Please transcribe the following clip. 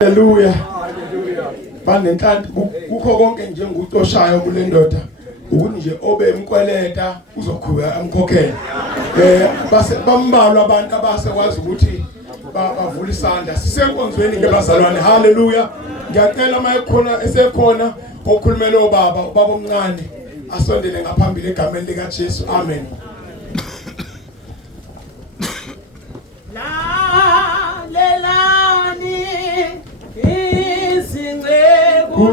Haleluya. Banenhlanhla kukho konke nje ngucoshayo kule ndoda ukuthi nje obe emkweleta uzokhubeka amkhokhela. Base bambalwa abantu abase kwazi ukuthi bavula isandla. Sisenkonzweni ke bazalwane. Haleluya. Ngiyacela mayekhona esekhona okhulumela obaba omncane asondele ngaphambili egameni lika Jesu. Amen. Lalelani izingceku